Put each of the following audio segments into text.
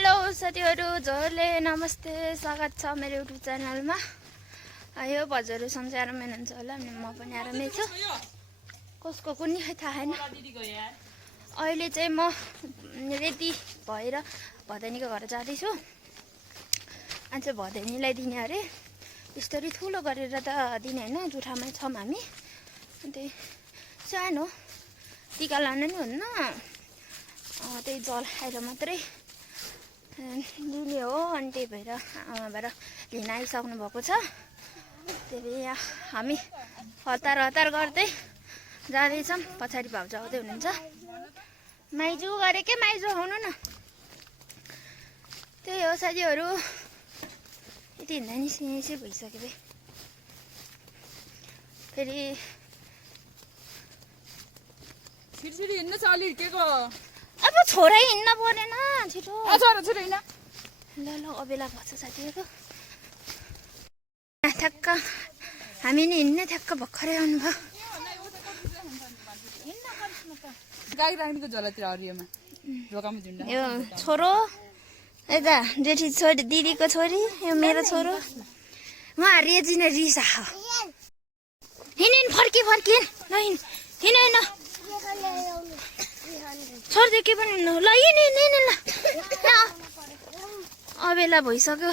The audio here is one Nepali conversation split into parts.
हेलो साथीहरु जसले नमस्ते स्वागत छ मेरो युट्युब च्यानलमा। यो हजुरहरु सन्चै आरामै हुनुहुन्छ होला अनि म पनि आरामै छु। कसको कुनै थाहा छैन। अहिले चाहिँ म रेडी भएर भदैनीको घर जाँदै छु। आज भदैनीलाई दिने अरे यसरी ठुलो गरेर त दिने हैन, जुठामै छम हामी। अनि सानो टीका लाउनु नि हुन्न, त्यही जल खाएर मात्रै दिने हो। अनि त्यही भएर आमाबाट लिन आइसक्नु भएको छ। त्यही यहाँ हामी हतार हतार गर्दै जाँदैछौँ। पछाडि भाउजू आउँदै हुनुहुन्छ। माइजू गरे के माइजू आउनु न। त्यही हो साथीहरु, यति हिँड्दा नि सिँसै भइसक्यो बे। फेरि छिटछिटो हिँड्नु छ अलि हिँडेको। अब छोरा हिँड्न परेन छिटो। छोरा छिटो हिँड्न। ल ल अबेला भन्छ साथीहरु। ठ्याक्क हामी नि हिँड्ने ठ्याक्क भर्खरै आउनुभयो। गाई राख्नेको झोलातिर हरियोमा ढोकामा झुन्डा। यो छोरो यता जेठी छोरी, दिदीको छोरी, यो मेरो छोरो। उहाँ रेजिन रिसा हिँडिन् फर्की फर्किन् ल हिँड छोड्दै के पनि हुन्न। ल हिँड ल अबेला भइसक्यो।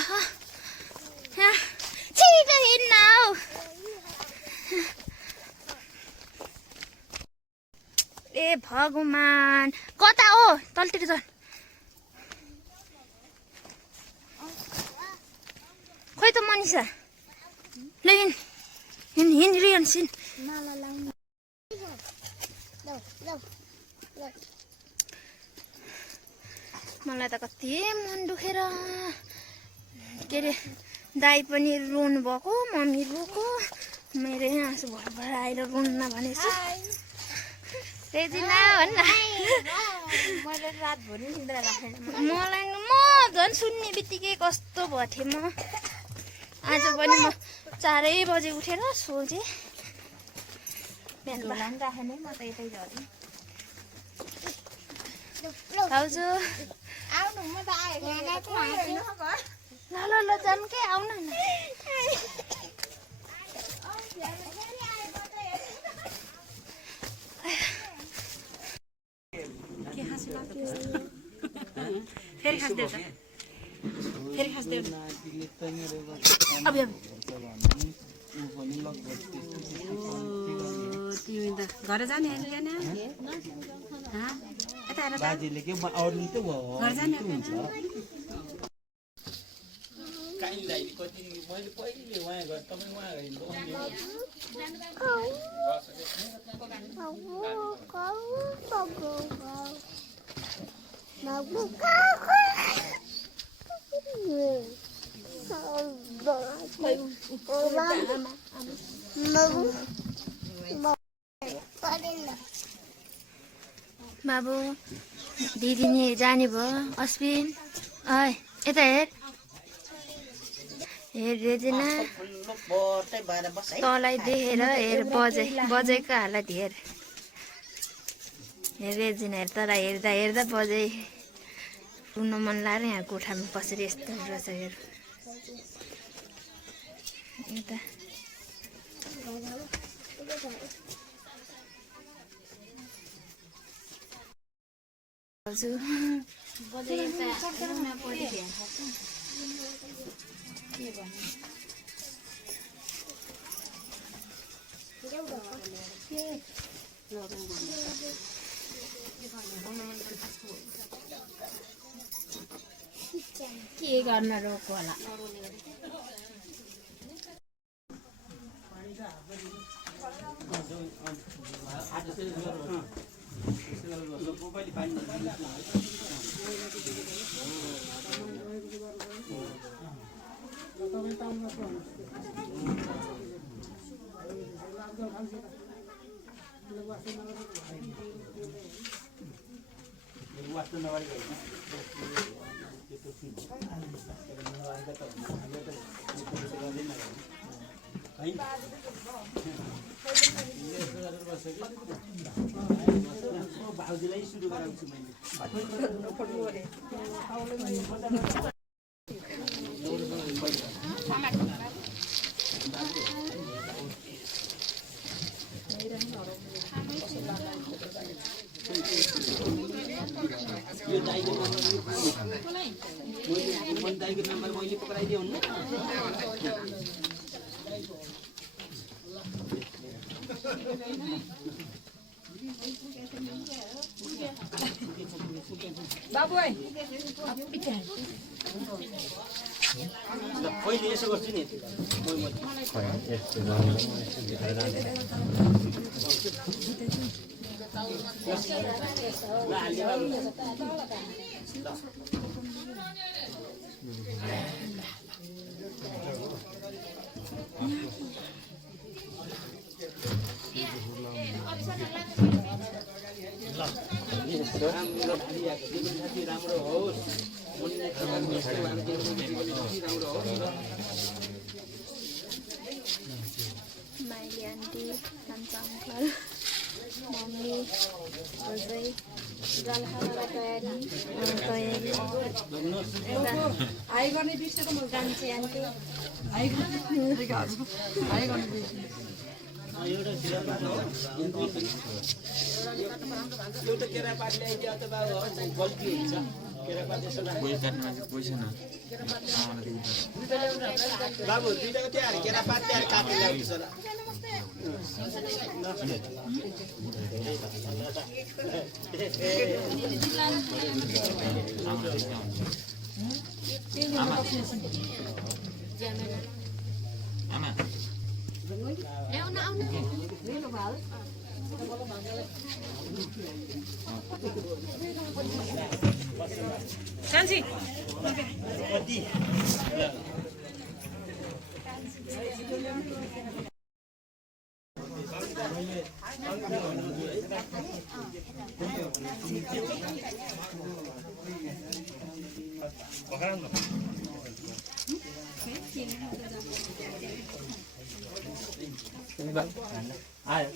छिटो हिँड्न हौ। ए भगवान कता हो, तलतिर झन्। खोइ त मनिषा ल हिँड रियन्सिन। मलाई त कति मन दुखेर के अरे दाइ पनि रोनु भएको, मम्मी रोको, मेरो आँसु भर आएर रोन्न भनेछु। रेजिना भन्न मैले रातभरि निद्रा राखेन। मलाई म झन् सुन्ने बित्तिकै कस्तो भएको थिएँ म। आज पनि म 4 बजे उठेर सोचेँ। झोला पनि राखेन म त यतै झरेँ। भाउजू आउनु म त आएँ। ल जाऊँ के आउन न। फेरि खास्देऊ त, फेरि खास्देऊ। अब तिमी त घर जाने होइन यता आएर बाजेले के अरू त भयो घर जाने कति मैले पहिले उहाँ गएर तपाईँ उहाँ बाबु दिदी नि जाने भयो। अश्विन अय यता हेर रेजिना तँलाई देखेर हेर बजेको हालत हेर रेजिना हेर। तँलाई हेर्दा हेर्दा बजे रुन मन लागेर यहाँ कोठामा बसेर यस्तो रहेछ हेर। यता हजुर के गर्न रोको होला। भाउजूलाई सुरु गराउँछु मैले। यो दाइको नम्बर दाइको नम्बर मैले पक्राइदियो हुन्न बाबु पहिले यसो गर्छु नि राम्रो होस् माइली आन्टी कान्छा अङ्कल मम्मी अझै जल खानालाई तयारी हाई गर्ने बिर्सेको म कान्छी आन्टी हाई गर्ने एउटा केरापात ल्याइदियो त गल्ती हुन्छ केरापात यसो बाबु दुइटाको त्यहाँ केरापात त्यहाँ काटेर ल्याउँछ ल कान्छी आयो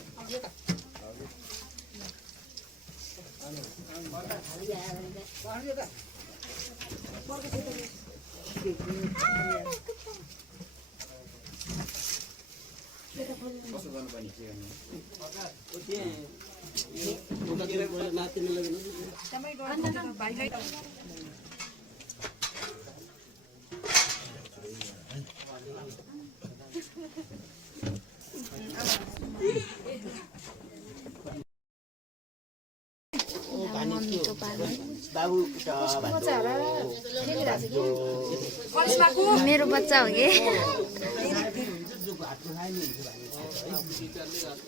मेरो बच्चा हो कि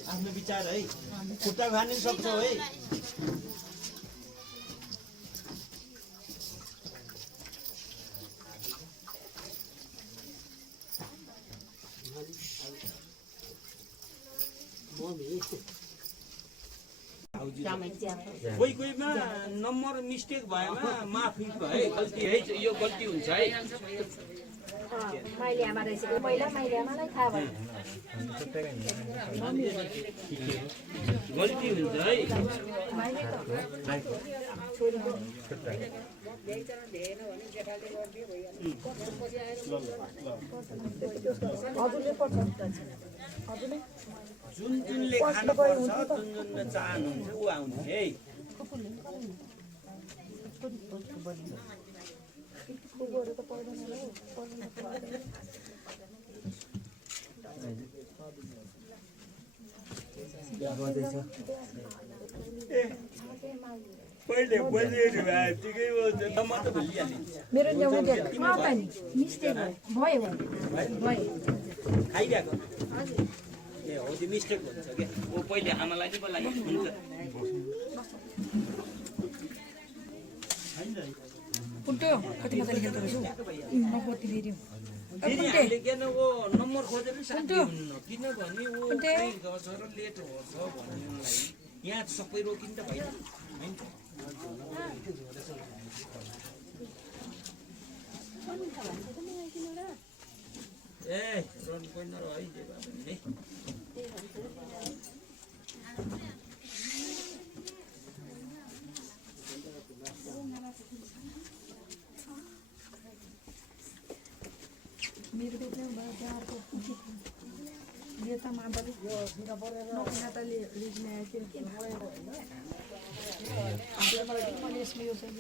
आफ्नो विचार है खुट्टा खानु सक्छौ है कोही कोहीमा नम्बर मिस्टेक भएमा माफी भए गल्ती है यो गल्ती हुन्छ है मैले आमा रहेछ पहिला मैले आमालाई थाहा भयो गल्ती हुन्छ है जुन जुनले खानुपर्छ जुन जुन चाहनुहुन्छ ऊ आउने है पहिले बोलिदिनु भए ठिकै हुन्छ म त भुलिहालेँ मेरो मिस्टेक भयो खाइरहेको ए हो त्यो मिस्टेक हुन्छ क्या ऊ पहिले आमालाई चाहिँ बोलाइ हुन्छ पुट्यो कति मजाले खेल्दो रहेछु नकति फेरि फेरि हामीले किन ऊ नम्बर खोजेर साथी हुन्न किनभने ऊ कहीँ गर्छ र लेट गर्छ भन्नुलाई यहाँ सबै रोकिन्छ भइन्छ होइन ए रन कोही नर है जे भए पनि है मेरो बेच्ने भयो अर्को नेता माताले नकुनाताले रिजमा आएको मैले यसमा यो चाहिँ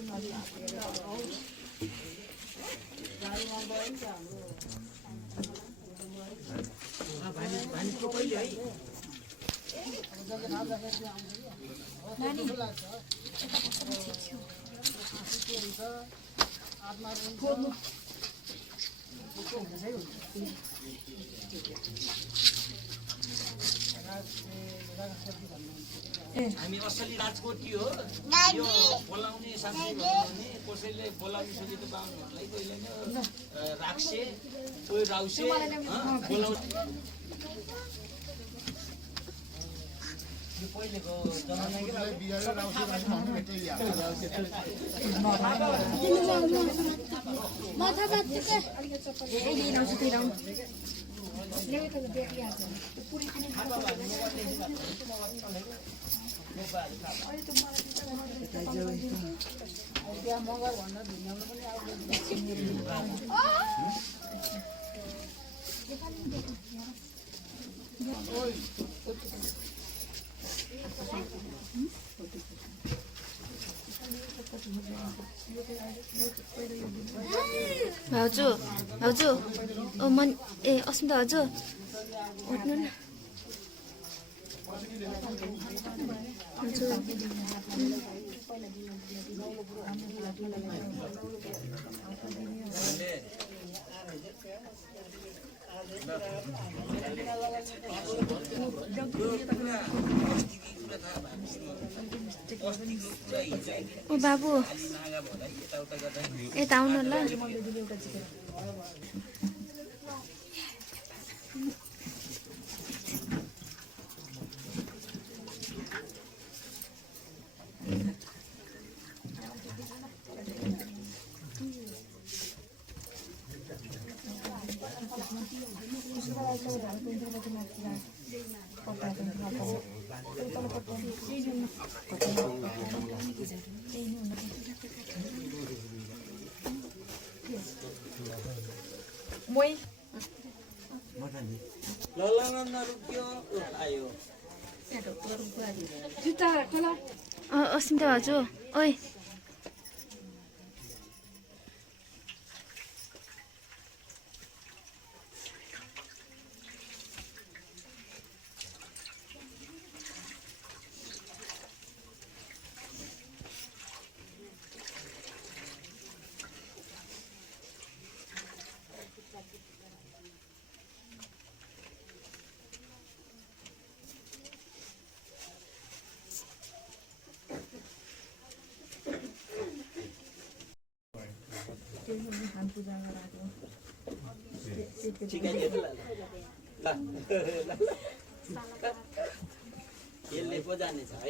हामी असली राजकोटी हो यो बोलाउने साथी भने कसैले बोलाउनु सकेको बाहुनहरूलाई कहिले नै राख्से कोही राउसे बोलाउने यो पहिलेको जमानाको बिगारेर राउसे भन्नु भेटै माथा बात्तिकै भाउजू भाउजू ओ मन ए अस्मिता हजुर उठ्नु न हजुर ओ बाबु यता आउनु ल अस्मिता हजुर ओइ यसले पो जानेछ है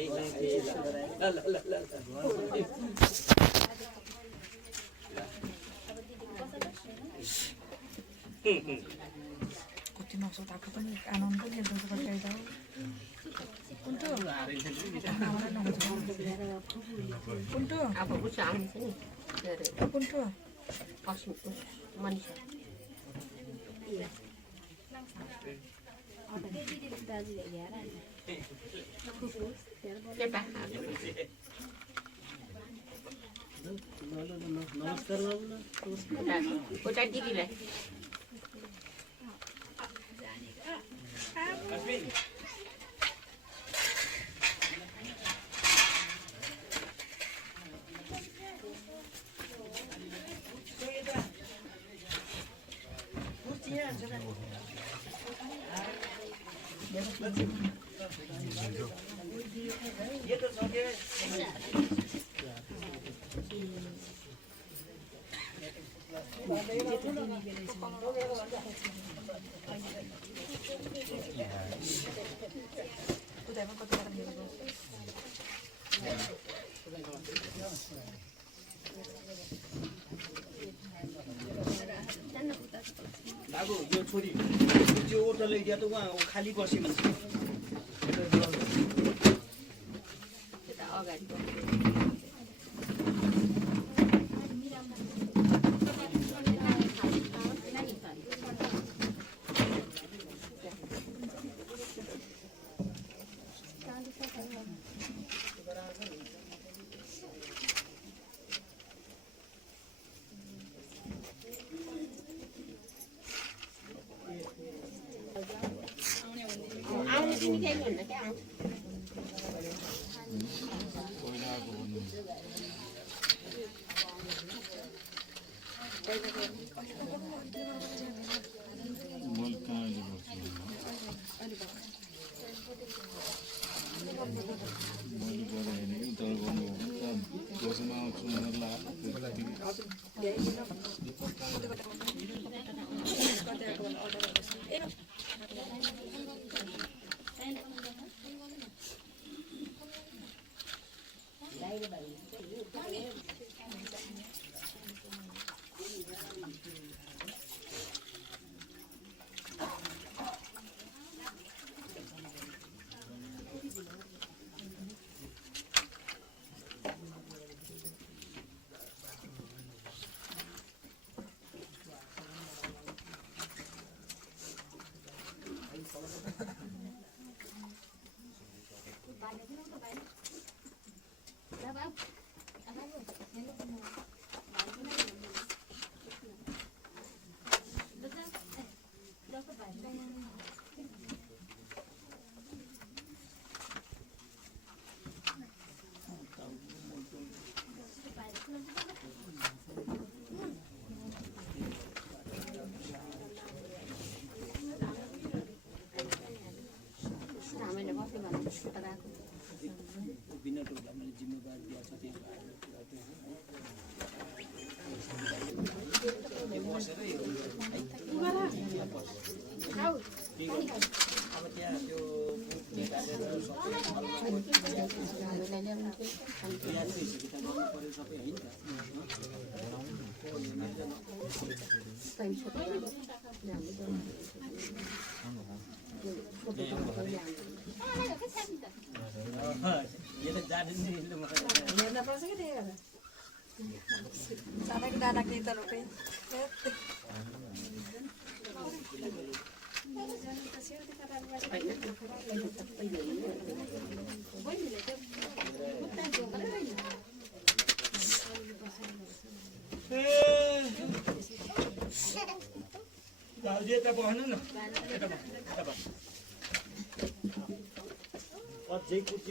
कति नसोताएको पनि आनन्द पनि एकदम बचाइदा कुन्टो कुन्टो अब उस आउँछ नि कुन्टो मनिषा नमस्कार उता दिदीलाई ये तो सके लागो यो छोरी जो ओटो ल्याइदिया त उहाँ खाली बसे मान्छे अगाडि मिठाई भन्दा क्या आउँछ Sampai kita anak kita loh, Dia tak boleh nak. और जे कुछ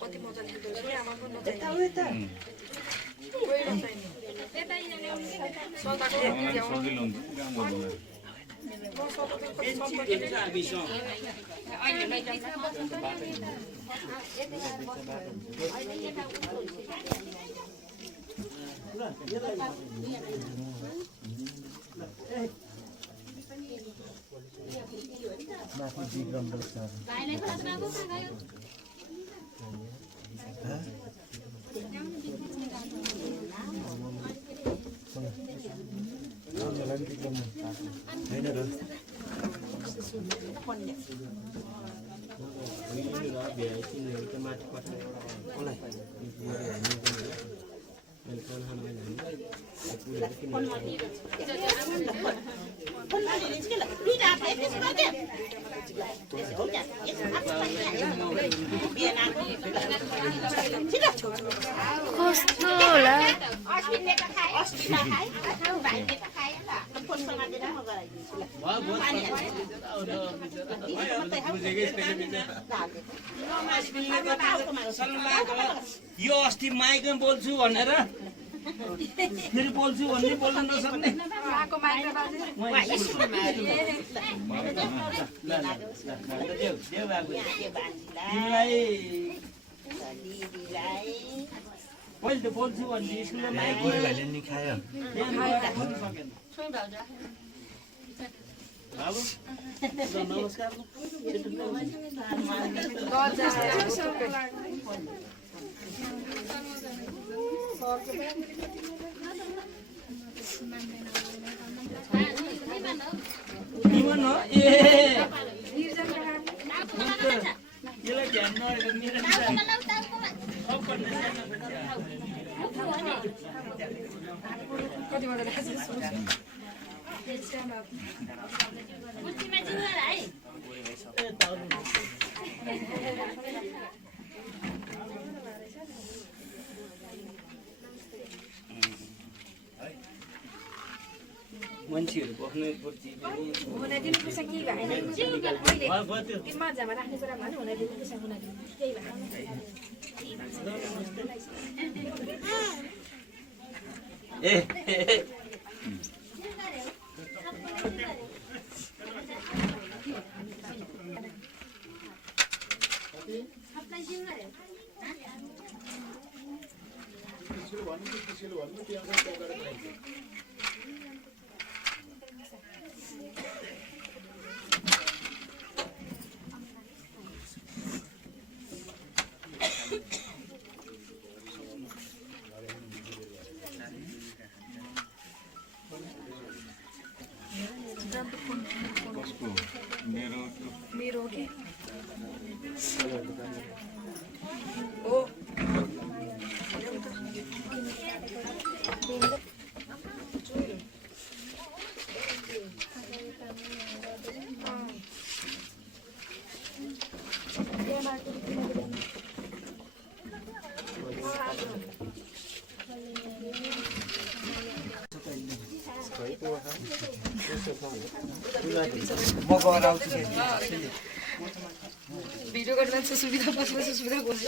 कति मजाले खेल्दो रहेछ आमा पनि नचाहिने कस्तो होला यो अस्ति माइकमा बोल्छु भनेर फेरि बोल्छु भन्ने बोल्न नसक्ने पहिले त बोल्छु भन्ने स्कुलमा नि खायो नमस्कार निमन हो ए यसलाई ध्यान नरहेको मेरो मान्छेहरू बस्ने मेरो के म गएर आउँछु भिडियो गर्दा सुविधा बस्नु सुविधा बोल्छ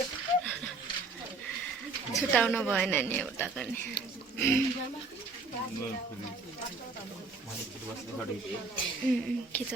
छुटाउनु भएन नि एउटा पनि के छ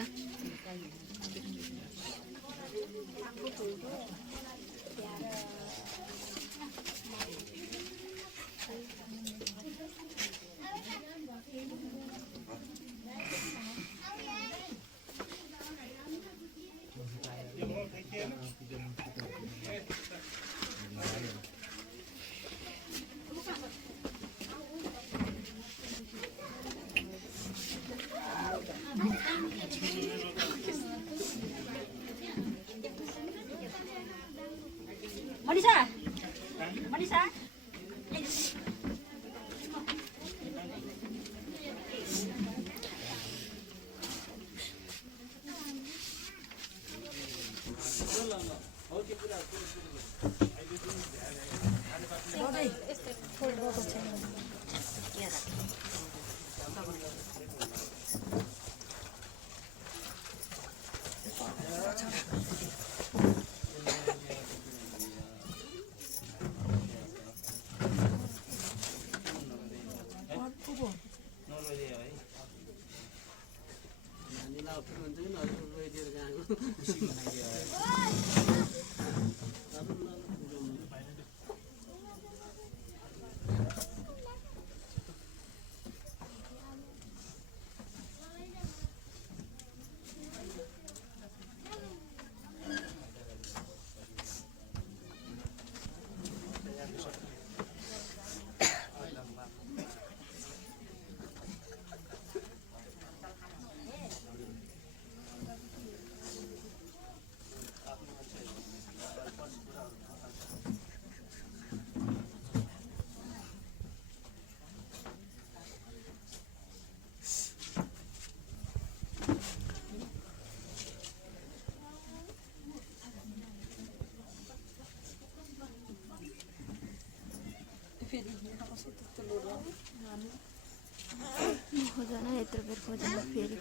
खोजना यत्रो बेर खोजना फेरि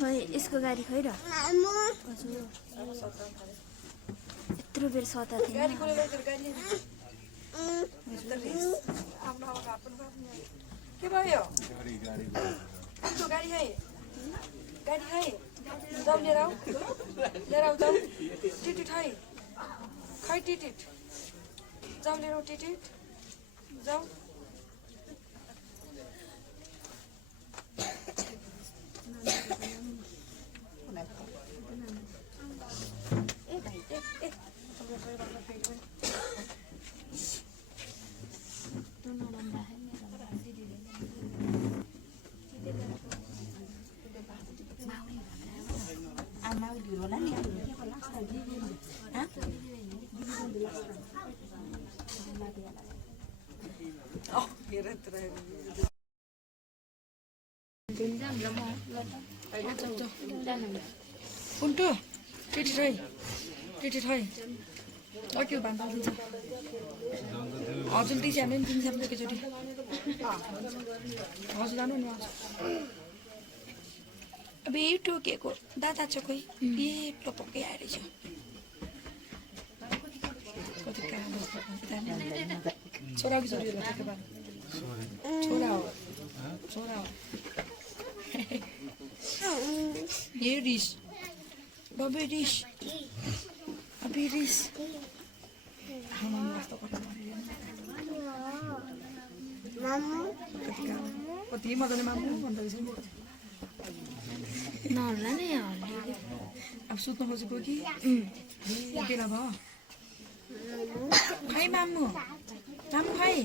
खै यसको गाडी खै र हजुर यत्रो बेर सता थिएन गाडी कसले लैजाने गाडी आफ्नो अब घाट पनि आफ्नो के भयो त्यो गाडी है जाऊ लिएर आऊ जाऊ टिटिट है खै टिटिट जाऊ लिएर आऊ टिटिट जाऊ कुन्टु टिटिट है के भन्दा दिन्छ हजुर दिन्छ नि दिन्छ एकैचोटि हजुर जानु नि अब यही टोकेको दादा छ कोही टपक्कै आएर छ कति काम छोरा कि छोरी होला के बारे छोरा हो ये रिस बाबे रिस अबे रिस कति मजाले मामु भन्दा रहेछ नहोला नै हल्ली अब सुत्न खोजेको कि बेला भयो खै मामु खै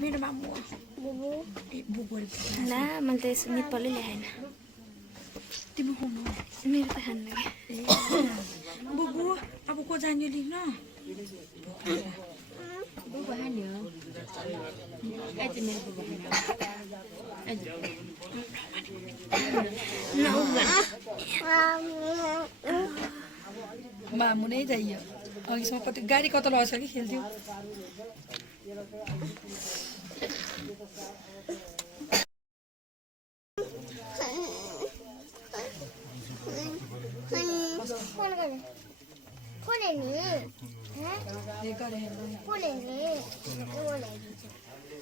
मेरो मामु ला मैले त यसो निप्पलै ल्याएन तिमी खानु मेरो त खानु लाग्यो बुबु अब को जान्यो लिन मामु नै जाइयो अघिसम्म कति गाडी कता लगेछ कि खेल्थ्यो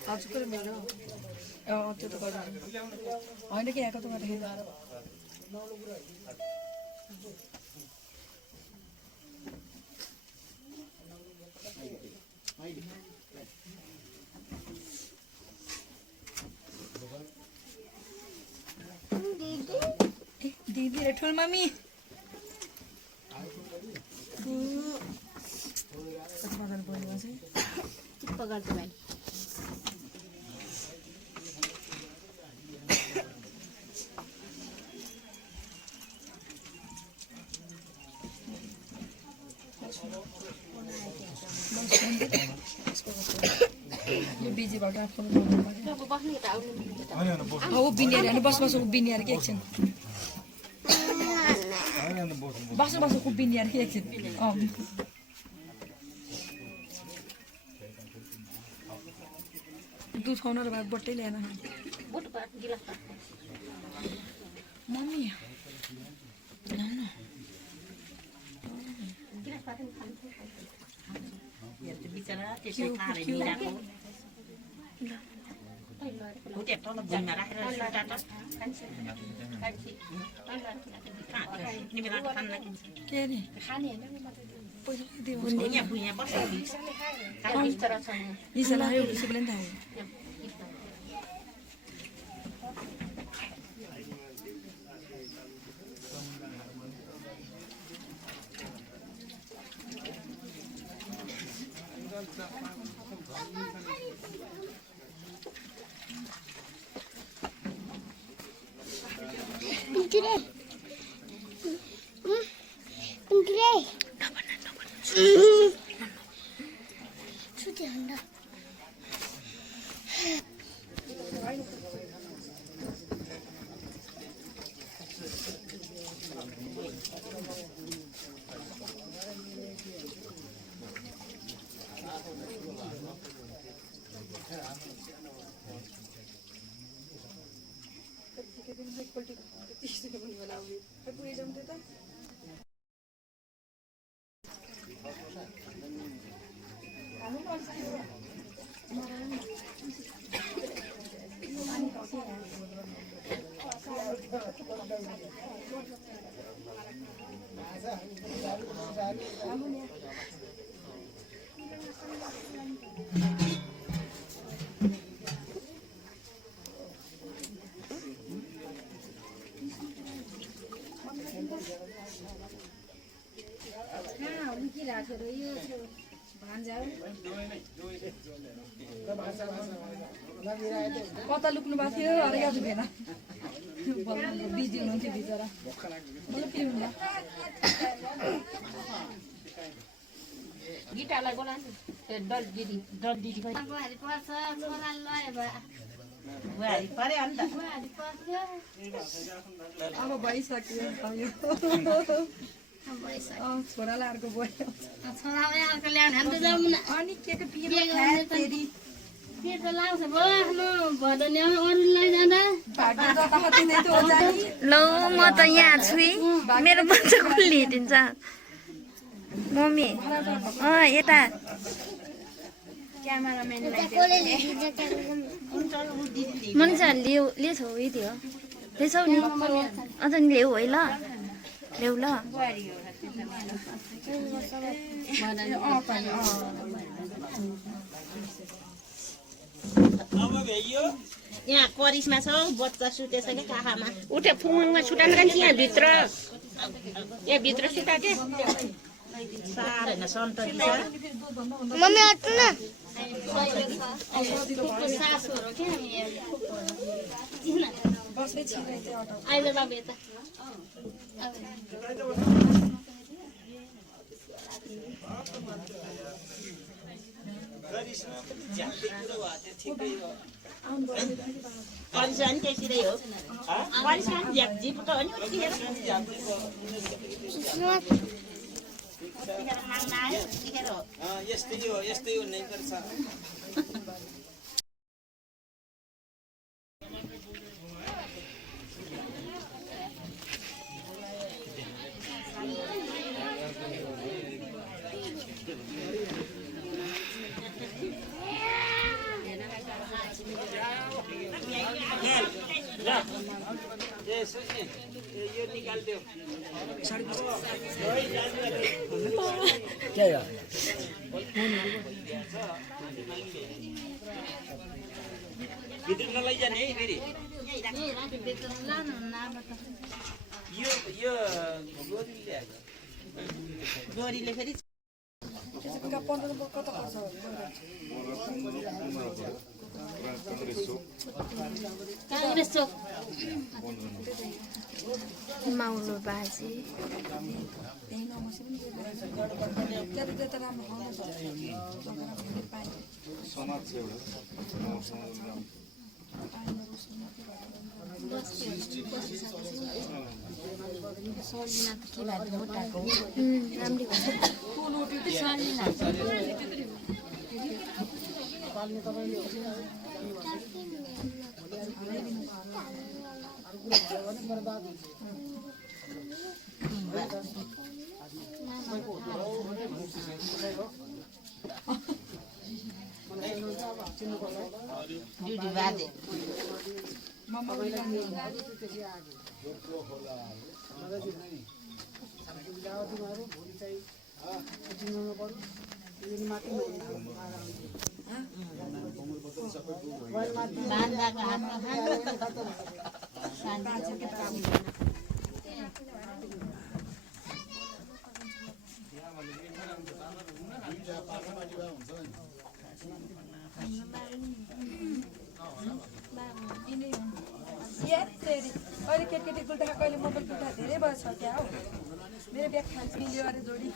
हजुर मेरो त्यो त गर्नु होइन कि यहाँ कता गर्दाखेरि दिदी र ठुल मम्मी कति मजाले बोल्नु चाहिँ चिप्प गर्छु भाइ यो बिजीबाट आफ्नो उभिने अरे बस उभिने अरे कि एकछिन बस्नु उभिने अरे कि एकछिन दुध खुवाउन र भात बट्टै ल्याएन मम्मी बिचरा त्यसै खाएर मिलाएको हो त्यो तल भुइँमा राखेर के अरे भुइँमा भुइँमा बस्छ निसा लाग्यो सबैले थाहा कता लुक्नु भएको थियो अरे याद भएन बिजी हुनुहुन्थ्यो बिचरा मलाई के हुन्न गिटारलाई बोलाउनु डल दिदी खै बुहारी पऱ्यो अन्त अब भइसक्यो छोरालाई अर्को बोल्यो अनि के फेरि ल म त यहाँ छु है मेरो बच्चा कसले लिइदिन्छ मम्मी यता मनिषा लिएछौ यति हो लिएछौ नि अन्त नि ल्याऊ है ल ल्याऊ ल यहाँ करिसमा छ बच्चा सुतेछ क्या काखामा उठ्यो फुङमा सुटाएर नि यहाँ भित्र सुता के साह्रो होइन सन्तरी छ मम्मी अट्नु न अहिले बाबु यता करिसमा नि त्यसरी हो करिसमा नि झ्यापझिप त हो नि उतिखेर माग्न आयो उतिखेर हो यस्तै हो नै गर्छ यो निकाल्दियो क्या भित्र नलैजाने है फेरि यो गोरीले फेरि कता पर्छ माउलो बाजे त्यता राम्रो खानु राम्रै ड्युटी बाजे बाँधाको कहिले केटी गुल्टा कहिले मोबाइल गुल्टा धेरै भएछ क्या हो मेरो ब्याग खान्छ मिल्यो अरे जोडी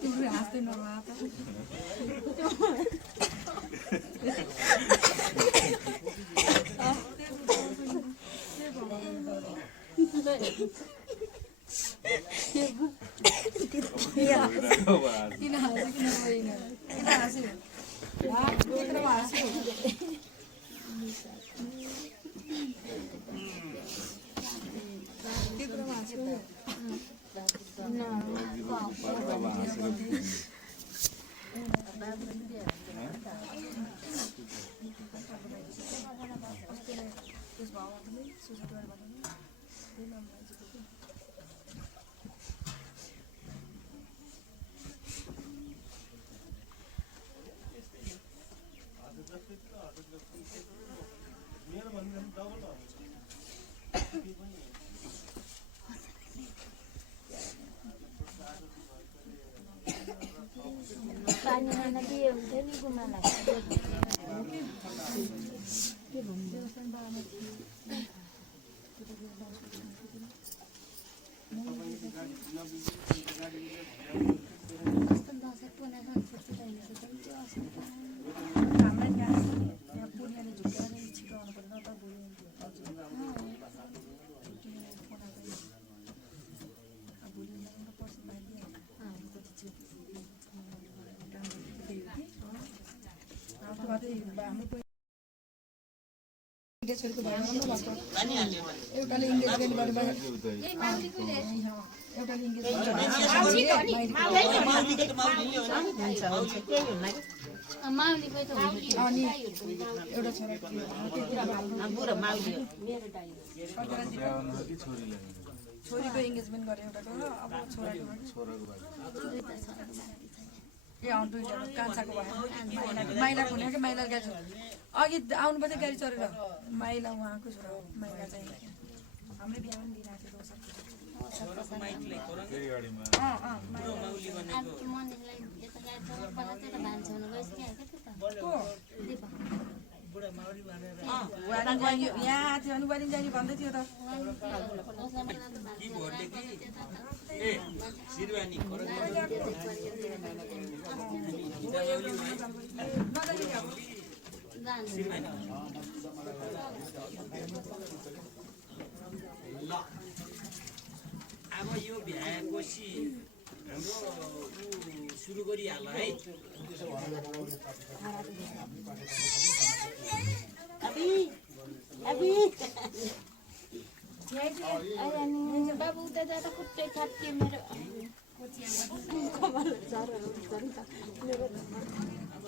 तिम्रो हाँस्दै नला त किन हाँस्यो किन होइन किन हाँस्यो त्यत्रोमा हाँस्यो त्यत्रोमा हाँस्यो पानी खाना के हुन्थ्यो नि गुमालाई एउटाले इङ्गेजमेन्ट गरेर एउटाले अनि एउटा छोरा छोरीको इङ्गेजमेन्ट गरे एउटाको अब ए अँ दुईजना कान्छाको भयो माइलाको हुने कि माइला गाडी अघि आउनु पर्छ गाडी चढेर माइला उहाँको छोरा हो माइला चाहिँ हाम्रै बिहा पनि दिइरहेको थियो यहाँ थियो अनि बुहारी जाने भन्दै थियो त ल अब यो भ्याएपछि हाम्रो सुरु गरिहाल है बाबु उता जाँदा खुट्टै छात्यो मेरो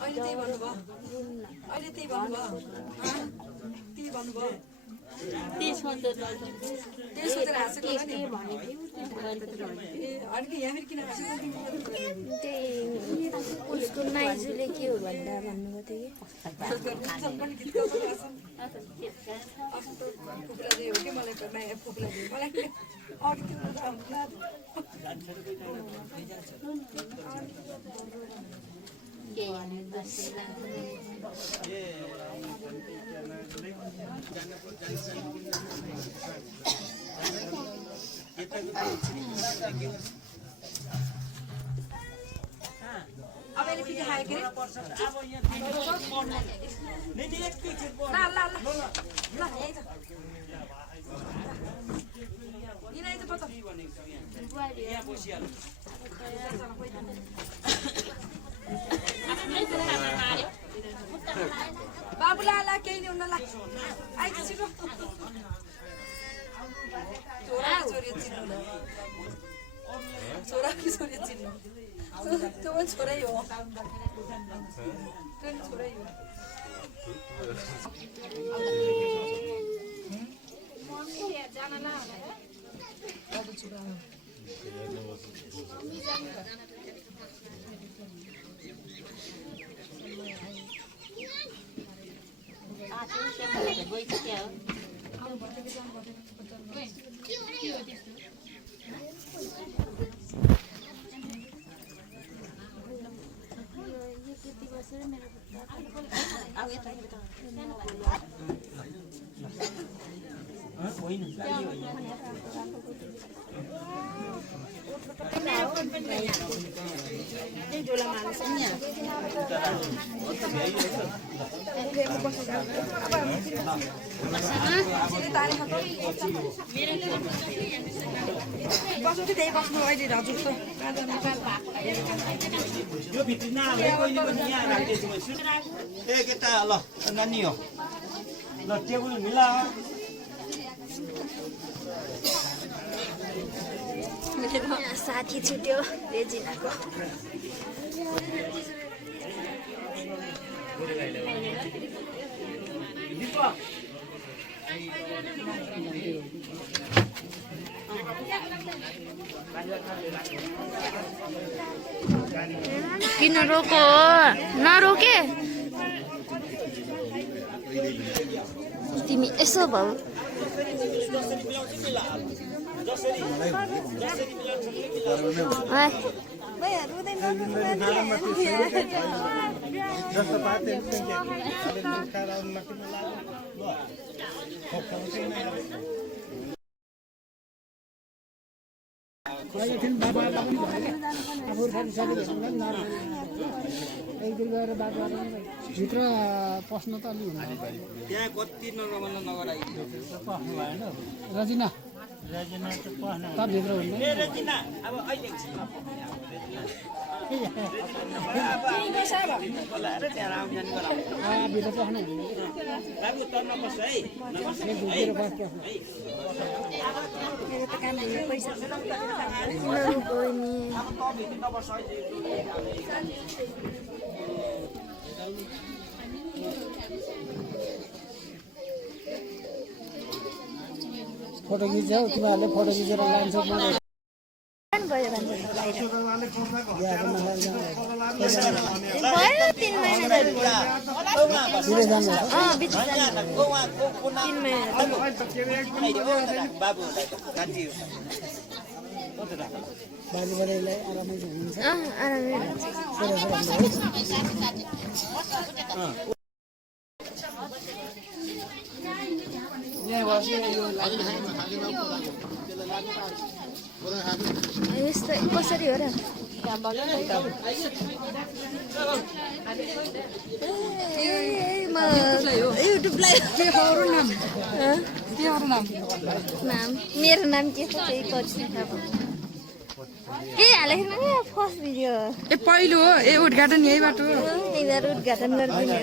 अहिले त्यही भन्नुभयो अहिले त्यही भन्नुभयो त्यही भन्नुभयो त्यही सोचेर हाँसेको होला नि ए अलिक यहाँ फेरि किन हाँसेको उसको माइजूले के हो भन्दा भन्नुभएको थियो फुकुला दियो कि मलाई फुकुला दियो मलाई अघि त्यो अब यसले पिठी खायो के अरे ल ल ल ल यही छ यिनै त पत्ता बाबु ला ला केही नि हुन ला आइज छिटो छोरा कि छोरी चिन्नु छोरा कि छोरी चिन्नु त्यो पनि छोरै हो त्यो पनि छोरै हो बस्नु त्यही बस्नु अहिले हजुर यो भित्र नहाले कहिले पनि यहाँ राख्दैछु ए केटा ल नानी हो ल टेबल मिला साथी छुट्यो रेजिनाको किन रोको नरोके तिमी यसो भाउ भित्र पस्न त अलि हुँदैन त्यहाँ कति नरमाइलो नगराइदिनु रजिना त भित्र हुँदैन ए रजिना अब अहिले बोलाएर त्यहाँ आउँछन् गराउँ भित्र पस्न हुँदैन बाबु त नबस् है नबस् फोटो खिच्छौ तिमीहरूले फोटो खिचेर लान्छौ भयो बाबु काटी बाजेबराईलाई आरामै हुन्छ आरामै यस्तो कसरी हो र युट्युबलाई नाम मेरो नाम के छ त्यही पर्छ के हालेको फर्स्ट भिडियो ए पहिलो हो ए उद्घाटन यहीबाट हो यहीँबाट उद्घाटन गरिदिने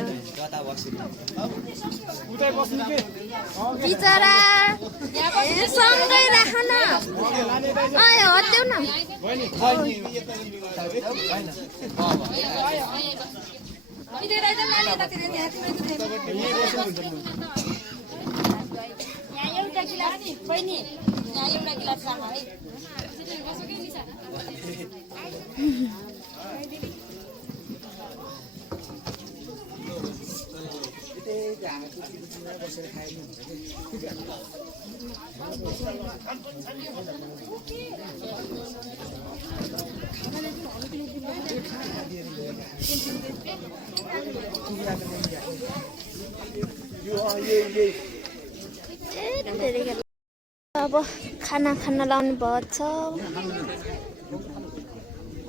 हो बिचरा सँगै राख न हत्याउ न यहाँ एउटा गिलास बहिनी यहाँ एउटा गिलास राख है अब खाना खान लाउनु भएको छ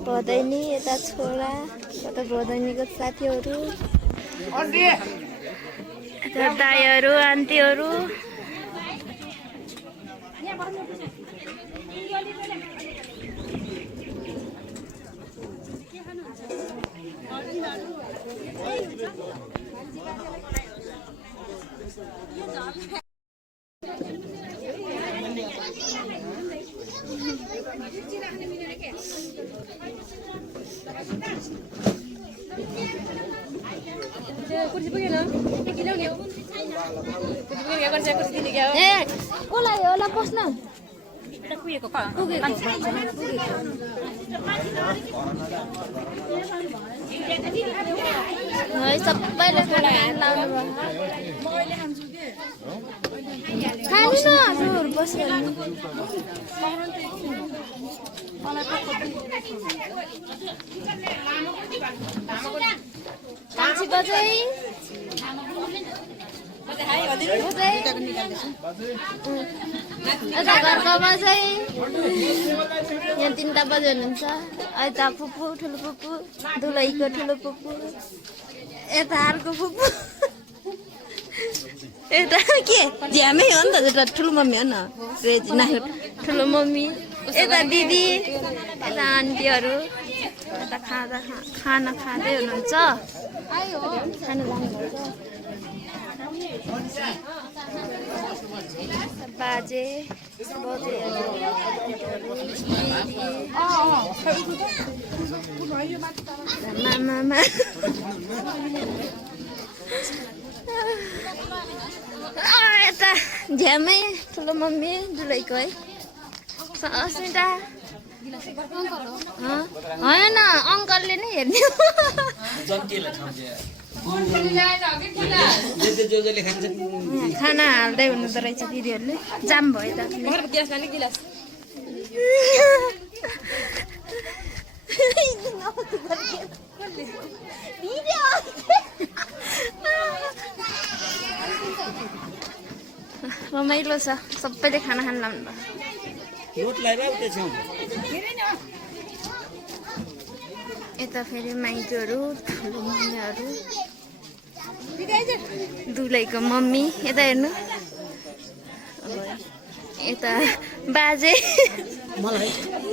भदैनी यता छोरा यता भदैनीको साथीहरू यता दाईहरू आन्टीहरू ए कसलाई होला पस्न है सबैले खाना लाउनु खानु न हजुर बसेर कान्छी बजै यता घरको बजै यहाँ 3टा बजे हुनुहुन्छ यता फुपू ठुलो फुपू दुलैको ठुलो फुपू यता अर्को फुपू यता के झ्यामै हो नि त ठुलो मम्मी हो न रेजिना ठुलो मम्मी यता दिदी यता आन्टीहरू यता खाना खाँदै हुनुहुन्छ खाना लानुहुन्छ बाजे मामा यता झ्यामै ठुलो मम्मी दुलैको है अस्मिता होइन अङ्कलले नै हेर्ने खाना हाल्दै हुनुहुँदो रहेछ दिदीहरूले जाम भयो त रमाइलो छ सबैले खाना खान लाउनु भयो यता फेरि माइजूहरू ठुलो मम्मीहरू दुलैको मम्मी यता हेर्नु यता बाजे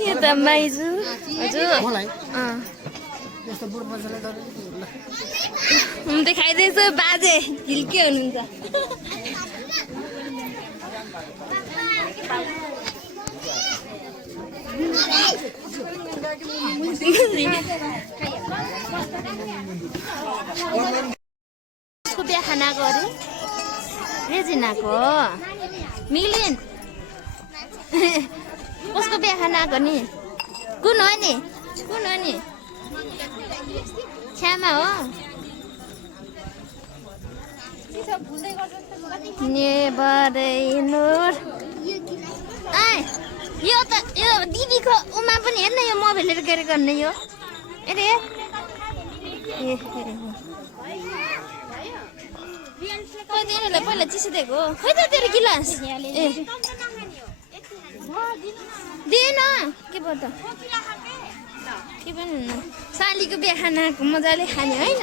यता माइजू हजुर देखाइदिएछु बाजे झिल्के हुनुहुन्छ कसको बिहा खानाको अरे रेजिनाको मिलिन कसको बिहा खानाको नि कुन हो नि छ्यामा हो यो त यो दिदीको उमा पनि हेर्न यो मोबाइल लिएर गएर गर्ने यो अरे तिनीहरूलाई पहिला चिसो दिएको खोइ त तेरो गिलास ए दिएन के भयो त के पनि हुन्न सालीको बिहा खानाको मजाले खाने होइन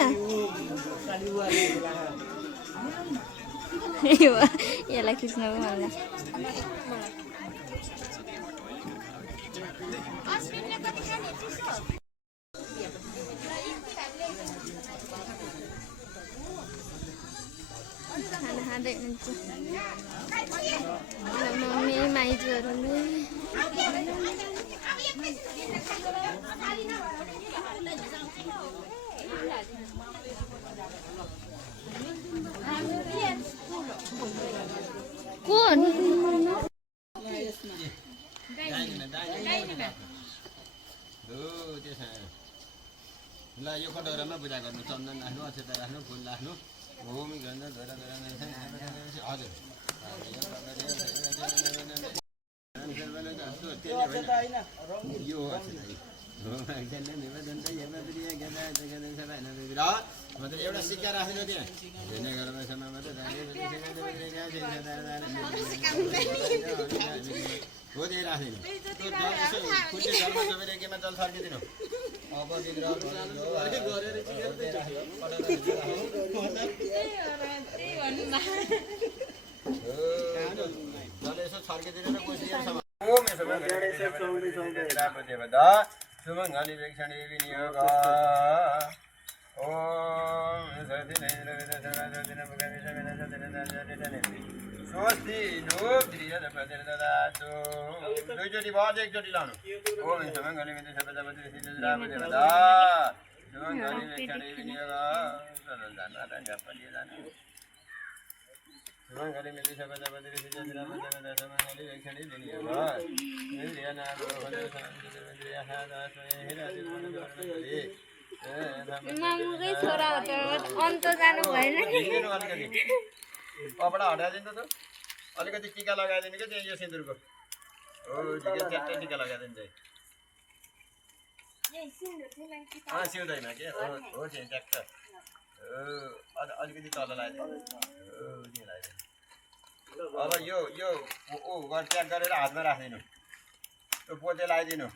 यसलाई खिच्नु मलाई खाना खाँदै हुनुहुन्छ मम्मी माइजूहरूले कोन ल यो कटौरामा पूजा गर्नु चन्दन राख्नु अक्षता राख्नु फुल राख्नु भूमि गन्ध धरा हजुर यो मतलब एउटा सिक्का राख्दिनु त्यहाँ हो त्यही राखिदिनु कुन चाहिँ घरमा सबैले केमा जल फर्किदिनु अब जल यसो छर्किदिनु न कोसिसम्म सुमङ्गली वेक्षणी विनियोग स्वस्ति लोक ददातु दुईचोटि भयो एकचोटि लाउनु ओम सुमङ्गली मित्र सबैजपति देवता सुमङ्गली वेक्षणी विनियोग सुमङ्गली मित्र सबैजपति सुमङ्गली वेक्षणी विनियोग मामुकै छोरा हो त अन्त जानु भएन नि कपडा हटाइदिनु त अलिकति टिका लगाइदिनु क्या त्यहाँ यो सिन्दुरको हो ठिकै च्याट्टै टिका लगाइदिनु चाहिँ सिउँदैन के हो त्यहाँ ट्याक्क अलिकति तल लगाइदिनु अब यो ट्याक गरेर हातमा राखिदिनु त्यो पोते लगाइदिनु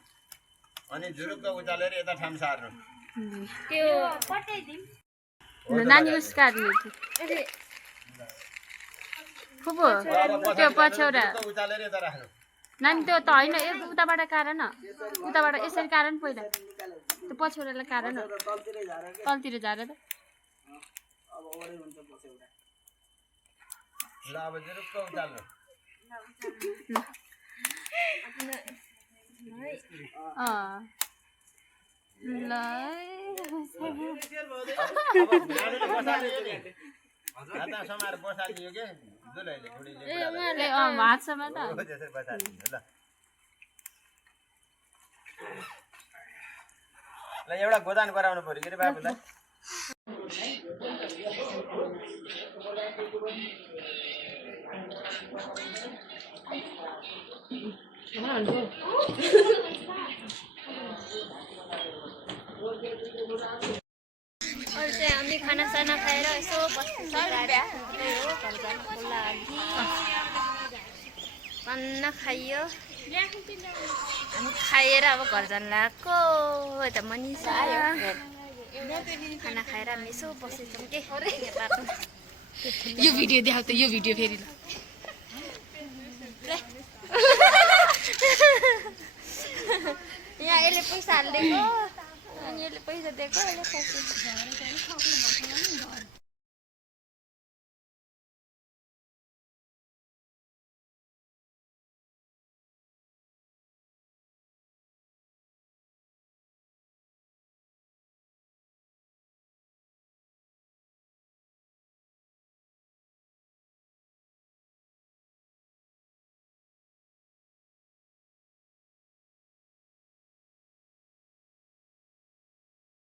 अनि जुरुक्क उचालेर यता ठाम सार्नु त्यो नानी उसका फुपू त्यो पछौरा उचालेर यता राख्नु नानी त्यो त होइन उताबाट कारण उताबाट यसरी कारण पहिला त्यो पछौरालाई कारण हो तलतिर झार त ल अब जुरुक्क उचाल्नु समाएर बसालियो के दुलैले बुढीले हातसम्म त त्यसरी बसालिदिनु ल एउटा गोदान गराउनु पर्यो के अरे बाबुलाई अहिले चाहिँ हामी खानासाना खाएर यसो बस्नु हो घर जानुको लागि खाना खाइयो हामी खाएर अब घर जानु लाग्यो यता मनिषा खाना खाएर हामी यसो बसेछौँ के यो भिडियो देखाउ त यो भिडियो फेरि यहाँ यसले पैसा हालिदिएको अनि यसले पैसा दिएको यसले